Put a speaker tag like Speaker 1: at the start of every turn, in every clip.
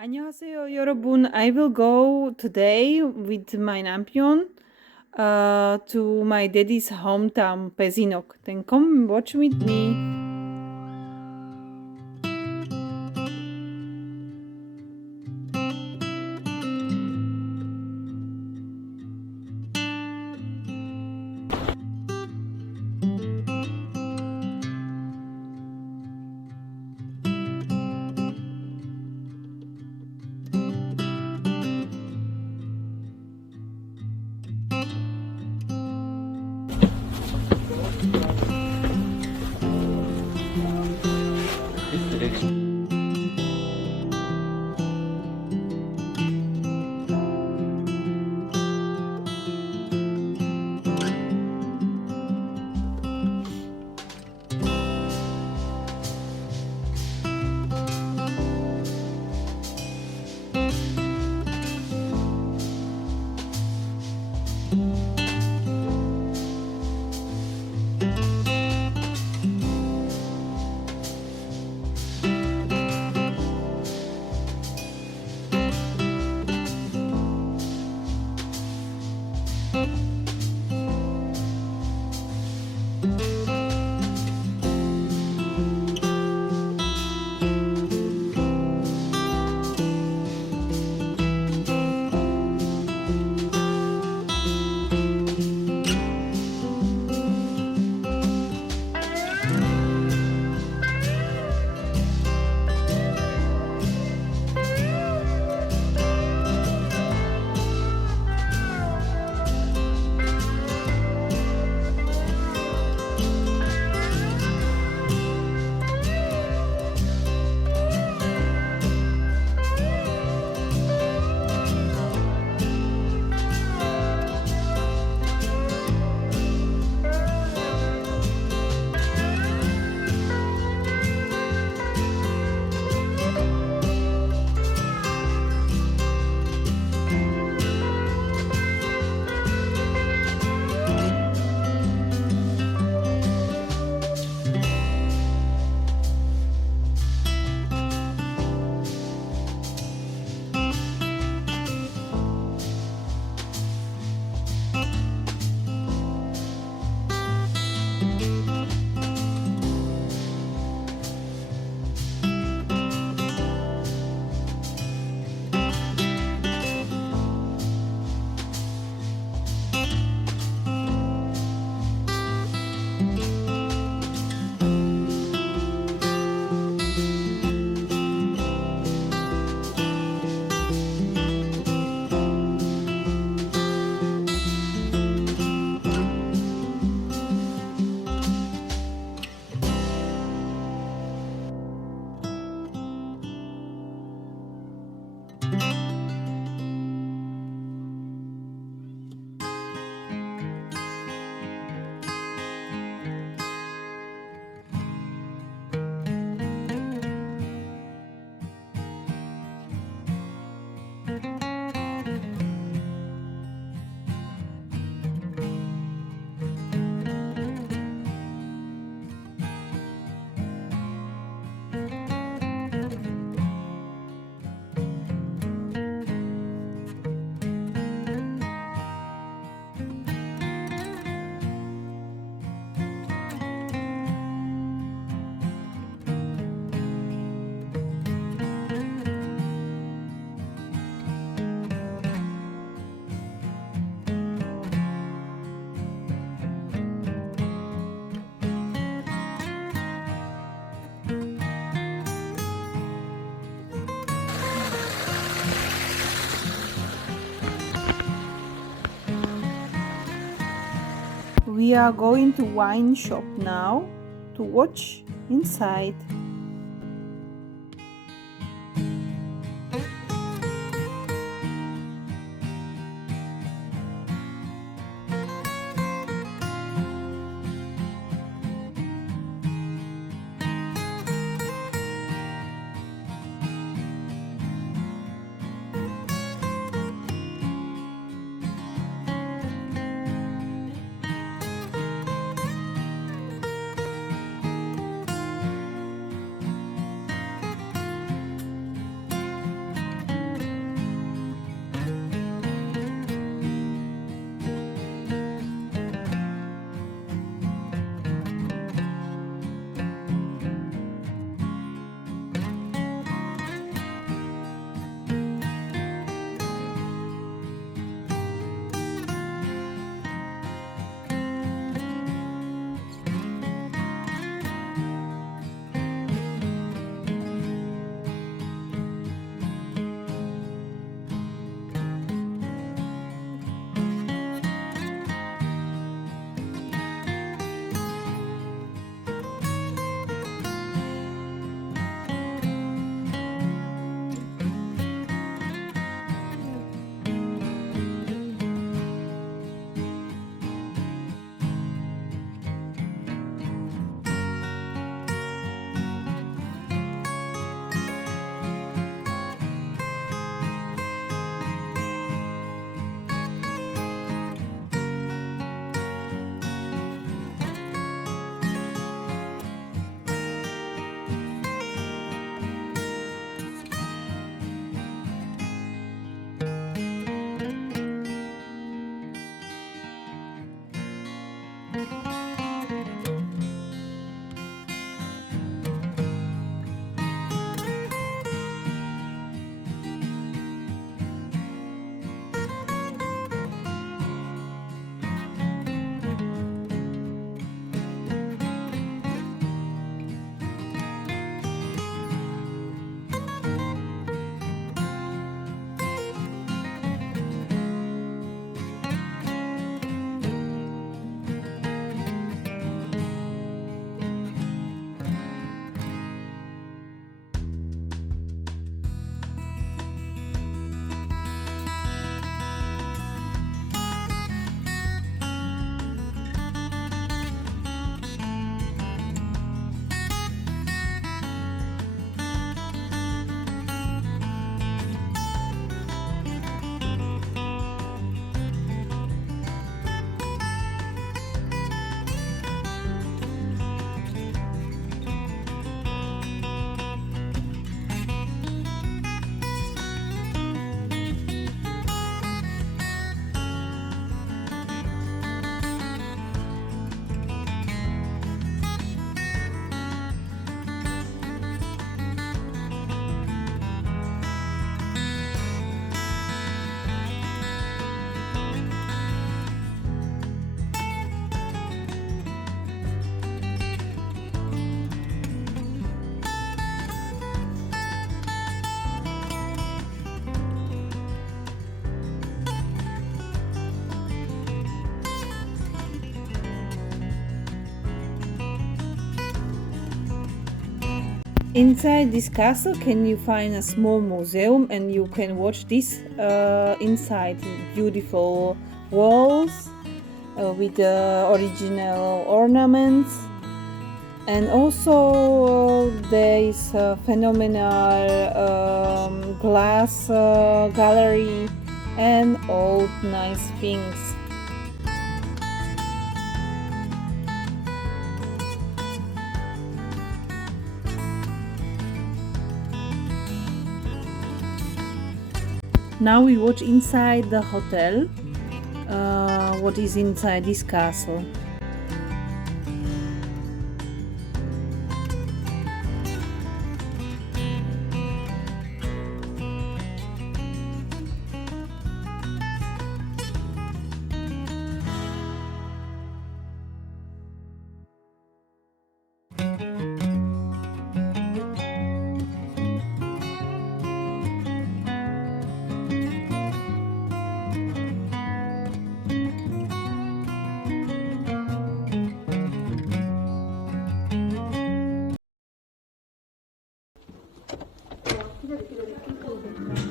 Speaker 1: 안녕하세요, 여러분. I will go today with my Nampion uh, to my daddy's hometown, Pezinok. Then come watch with me. We are going to wine shop now to watch inside. Inside this castle, can you find a small museum and you can watch this uh, inside beautiful walls uh, with the original ornaments. And also uh, there is a phenomenal um, glass uh, gallery and old nice things now we watch inside the hotel. Uh, what is inside this castle de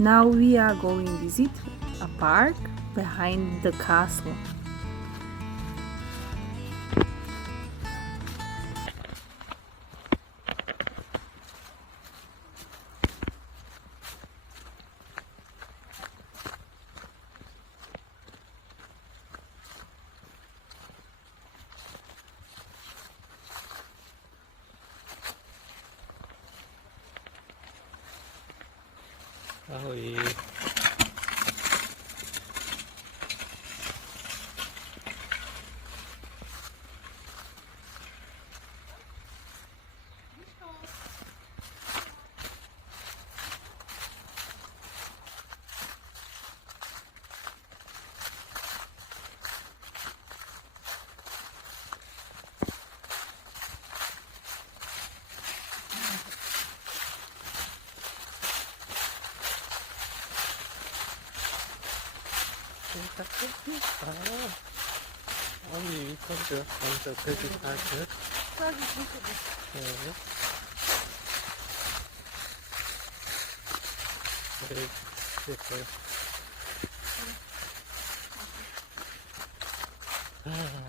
Speaker 1: Now we are going visit a park behind the castle. 然后也 아니 이건데 먼저 돼지 가게 싸기 힘들어 네 이렇게 아.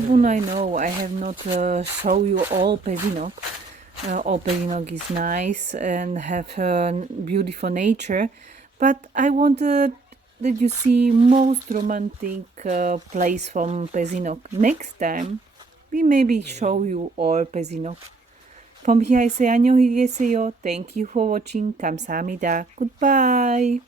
Speaker 1: 분, I know I have not uh, show you all Pezinok. Uh, all Pezinok is nice and have uh, beautiful nature, but I wanted that you see most romantic uh, place from Pezinok. Next time, we maybe show you all Pezinok. From here I say 안녕히 계세요. Thank you for watching. 감사합니다. Goodbye.